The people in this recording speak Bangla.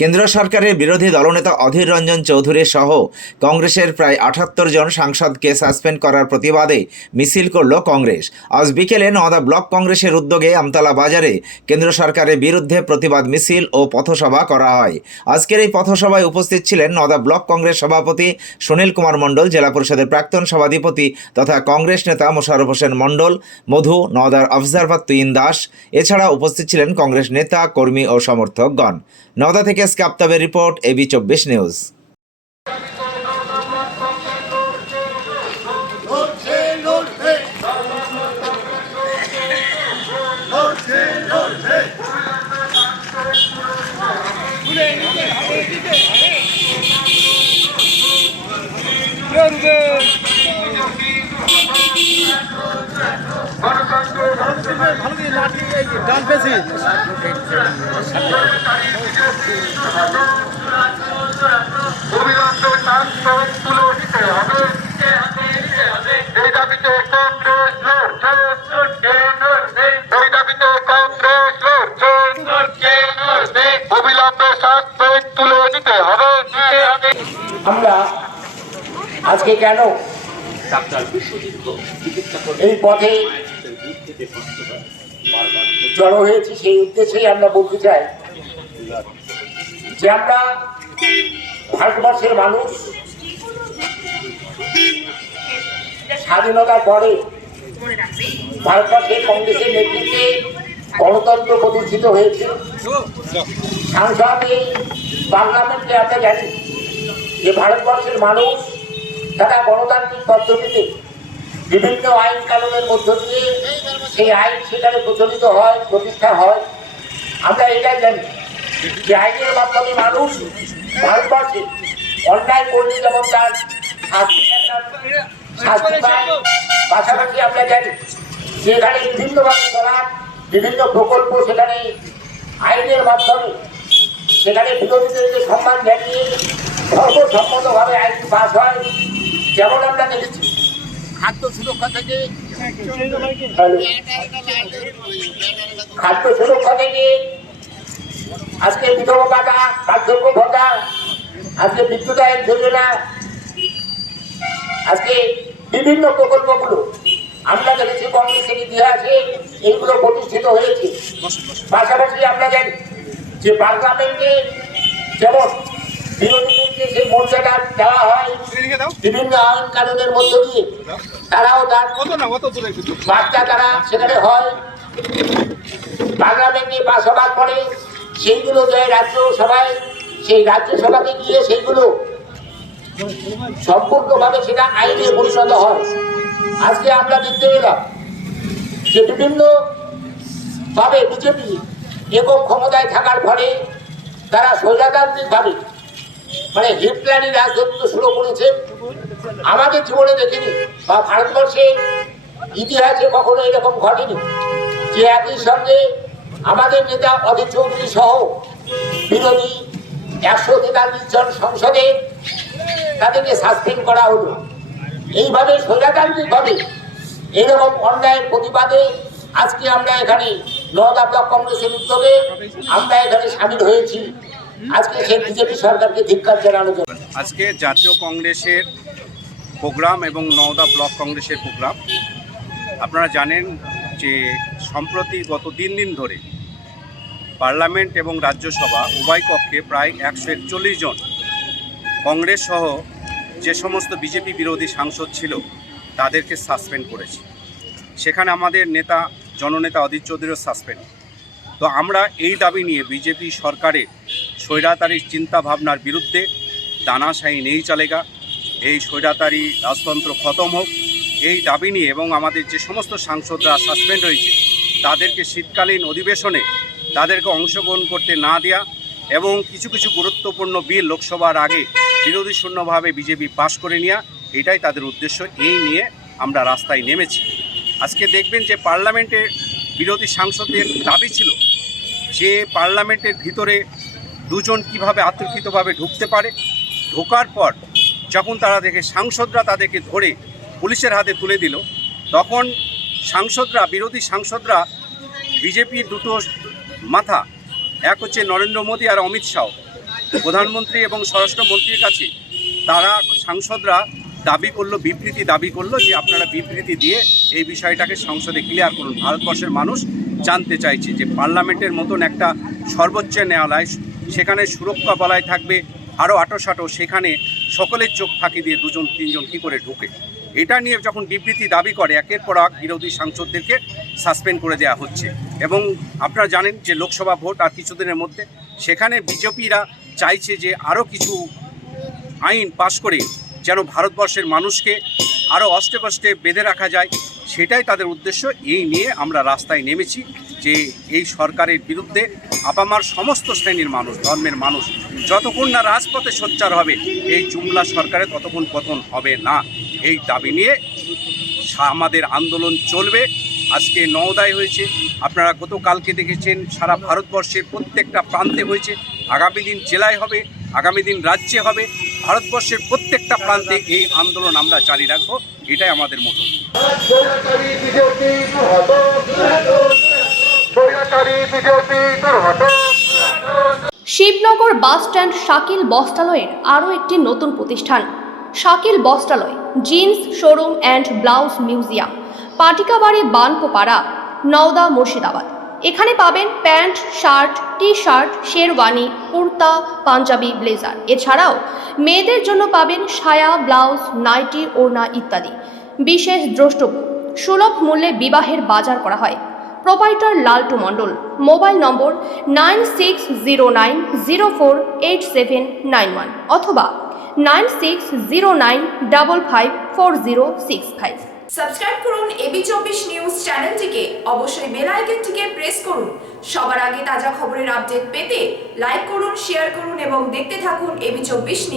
কেন্দ্র সরকারের বিরোধী দলনেতা অধীর রঞ্জন চৌধুরী সহ কংগ্রেসের প্রায় আটাত্তর জন সাংসদকে সাসপেন্ড করার প্রতিবাদে মিছিল করল কংগ্রেস। আজ বিকেলে নওদা ব্লক কংগ্রেসের উদ্যোগে আমতলা বাজারে কেন্দ্র সরকারের বিরুদ্ধে প্রতিবাদ মিছিল ও পথসভা করা হয়। আজকের এই পথসভায় উপস্থিত ছিলেন নওদা ব্লক কংগ্রেস সভাপতি সুনীল কুমার মণ্ডল, জেলা পরিষদের প্রাক্তন সভাধিপতি তথা কংগ্রেস নেতা মোশাররফ হোসেন মণ্ডল, মধু, নওদার অবজারভার তুইন দাস। এছাড়া উপস্থিত ছিলেন কংগ্রেস নেতা, কর্মী ও সমর্থকগণ। নওদা থেকে স্কাপ্তাবের রিপোর্ট এবি চব্বিশ নিউজ। লড়ছে। এই দাবিতে কংগ্রেস এই দাবিতে কংগ্রেস অবিলম্বে সাসপেন্ড তুলে দিতে হবে আমরা আজকে কেন এই পথে জড়ো হয়েছি সেই উদ্দেশ্যেই আমরা বলতে চাই যে আমরা ভারতবর্ষের মানুষ স্বাধীনতার পরে ভারতবর্ষের কংগ্রেসের নেতৃত্বে গণতন্ত্র প্রতিষ্ঠিত হয়েছে। সংসদে পার্লামেন্টে আমরা জানি যে ভারতবর্ষের মানুষ তারা গণতান্ত্রিক পদ্ধতিতে বিভিন্ন আইন কানুনের মধ্য দিয়ে সেই আইন সেখানে প্রচলিত হয়, প্রতিষ্ঠা হয়। আমরা এটাই জানি যে আইনের মাধ্যমে মানুষ ভারতবর্ষে অন্যায় করলে যেমন তার পাশাপাশি আমরা জানি যে এখানে বিভিন্নভাবে চলা বিভিন্ন প্রকল্প সেখানে আইনের মাধ্যমে সেখানে বিরোধীদেরকে সম্মান জানিয়ে সর্বসম্মতভাবে আইন পাস হয়। যেমন আমরা দেখেছি খাদ্য সুরক্ষা থেকে। খাদ্য সুরক্ষা থেকে আজকে বিধবা ভাতা বার্ধক্য ভাতা আজকে বিদ্যুতায়ন যোজনা, আজকে বিভিন্ন প্রকল্পগুলো আমরা দেখেছি কংগ্রেসের ইতিহাসে এইগুলো প্রতিষ্ঠিত হয়েছে পাশাপাশি আমরা জানি যে পার্লামেন্টে যেমন বিরোধীদেরকে সেই মর্যাদা দেওয়া হয় বিভিন্ন আইন কানুনের মধ্য দিয়ে তারাও তার বার্তা তারা সেখানে হয় পার্লামেন্টে সেইগুলো যায় রাজ্য সভায় সেই রাজ্যসভাতে গিয়ে সেইগুলো সম্পূর্ণভাবে সেটা আইনে পরিণত হয়। আজকে আমরা দেখতে পেলাম যে বিভিন্ন ভাবে বিজেপি একক ক্ষমতায় থাকার ফলে তারা স্বৈরতান্ত্রিকভাবে মানে হিটলারি রাজতন্ত্র শুরু করেছে। আমাদের জীবনে দেখিনি, বা ভারতবর্ষের ইতিহাসে কখনো এরকম ঘটেনি যে একই সঙ্গে আমাদের নেতা অধীর চৌধুরী সহ বিরোধী একশো তেতাল্লিশ জন সংসদে তাদেরকে সাসপেন্ড করা হলো। এইভাবে স্বৈরতান্ত্রিকভাবে এরকম অন্যায়ের প্রতিবাদে আজকে আমরা এখানে নওদা ব্লক কংগ্রেসের উদ্যোগে আমরা এখানে সামিল হয়েছি। আজকে জাতীয় কংগ্রেসের প্রোগ্রাম এবং নওদা ব্লক কংগ্রেসের প্রোগ্রাম। আপনারা জানেন যে সম্প্রতি গত তিন দিন ধরে পার্লামেন্ট এবং রাজ্যসভা উভয় কক্ষে প্রায় একশো একচল্লিশ জন কংগ্রেস সহ যে সমস্ত বিজেপি বিরোধী সাংসদ ছিল, তাদেরকে সাসপেন্ড করেছে। সেখানে আমাদের নেতা, জননেতা অধীর চৌধুরীও সাসপেন্ড। তো আমরা এই দাবি নিয়ে বিজেপি সরকারের স্বৈরাতারির চিন্তা ভাবনার বিরুদ্ধে দানাশাহী নেই চলেগা। এই স্বৈরাতারি রাজতন্ত্র খতম হোক, এই দাবি নিয়ে এবং আমাদের যে সমস্ত সাংসদরা সাসপেন্ড হয়েছে, তাদেরকে শীতকালীন অধিবেশনে তাদেরকে অংশগ্রহণ করতে না দেয়া এবং কিছু কিছু গুরুত্বপূর্ণ বিল লোকসভার আগে বিরোধী শূন্যভাবে বিজেপি পাশ করে নেওয়া এটাই তাদের উদ্দেশ্য। এই নিয়ে আমরা রাস্তায় নেমেছি। আজকে দেখবেন যে পার্লামেন্টে বিরোধী সাংসদের দাবি ছিল যে পার্লামেন্টের ভিতরে দুজন কীভাবে আতঙ্কিতভাবে ঢুকতে পারে? ঢোকার পর যখন তারা দেখে সাংসদরা তাদেরকে ধরে পুলিশের হাতে তুলে দিল, তখন সাংসদরা, বিরোধী সাংসদরা, বিজেপির দুটো মাথা, এক হচ্ছে নরেন্দ্র মোদী আর অমিত শাহ, প্রধানমন্ত্রী এবং স্বরাষ্ট্রমন্ত্রীর কাছে, তারা সাংসদরা দাবি করল, বিবৃতি দাবি করল যে আপনারা বিবৃতি দিয়ে এই বিষয়টাকে সংসদে ক্লিয়ার করুন। ভারতবর্ষের মানুষ জানতে চাইছে যে পার্লামেন্টের মতন একটা সর্বোচ্চ ন্যায়ালয় সেখানে সুরক্ষা বলায় থাকবে আরও আটোসাটো সেখানে সকলের চোখ ফাঁকি দিয়ে দুজন, তিনজন কী করে ঢোকে? এটা নিয়ে যখন বিবৃতি দাবি করে, একের পর এক বিরোধী সাংসদদেরকে সাসপেন্ড করে দেওয়া হচ্ছে। এবং আপনারা জানেন যে লোকসভা ভোট আর কিছুদিনের মধ্যে সেখানে বিজেপিরা চাইছে যে আরও কিছু আইন পাশ করে যেন ভারতবর্ষের মানুষকে আরও অষ্টে কষ্টে বেঁধে রাখা যায়। সেটাই তাদের উদ্দেশ্য। এই নিয়ে আমরা রাস্তায় নেমেছি যে এই সরকারের বিরুদ্ধে আপামার সমস্ত শ্রেণির মানুষ, ধর্মের মানুষ, যতক্ষণ না রাজপথে সোচ্চার হবে, এই জুমলা সরকারে ততক্ষণ পতন হবে না। এই দাবি নিয়ে আমাদের আন্দোলন চলবে। আজকে নওদায় হয়েছে। আপনারা গতকালকে দেখেছেন, সারা ভারতবর্ষের প্রত্যেকটা প্রান্তে হয়েছে। আগামী দিন জেলায় হবে, আগামী দিন রাজ্যে হবে। ভারতবর্ষের প্রত্যেকটা প্রান্তে এই আন্দোলন আমরা জারি রাখব, এটাই আমাদের মতো স্বৈরাচারী বিজেপি দুর্হত স্বৈরাচারী বিজেপি দুর্হত শিবনগর বাস স্ট্যান্ড শাকিল বস্ত্রালয়ের আরও একটি নতুন প্রতিষ্ঠান। শাকিল বস্ত্রালয়, jeans, showroom and blouse museum, Patikabari Bankopara Nowda Murshidabad. এখানে পাবেন pant, shirt T shirt sherwani, kurta, panjabi, blazer. এছাড়াও মেয়েদের জন্য পাবেন সায়া, ব্লাউজ, নাইটি, ওড়না ইত্যাদি। বিশেষ দ্রষ্টব্য, সুলভ মূল্যে বিবাহের বাজার করা হয়। Proprietor Laltu Mondal. Mobile number nine six zero nine zero four eight seven nine one অথবা nine six zero nine double five four zero six five. Subscribe করুন এবি চব্বিশ নিউজ চ্যানেলটিকে। অবশ্যই বেল আইকনটিকে প্রেস করুন। সবার আগে তাজা খবরের আপডেট পেতে লাইক করুন, শেয়ার করুন এবং দেখতে থাকুন এবি চব্বিশ নিউজ।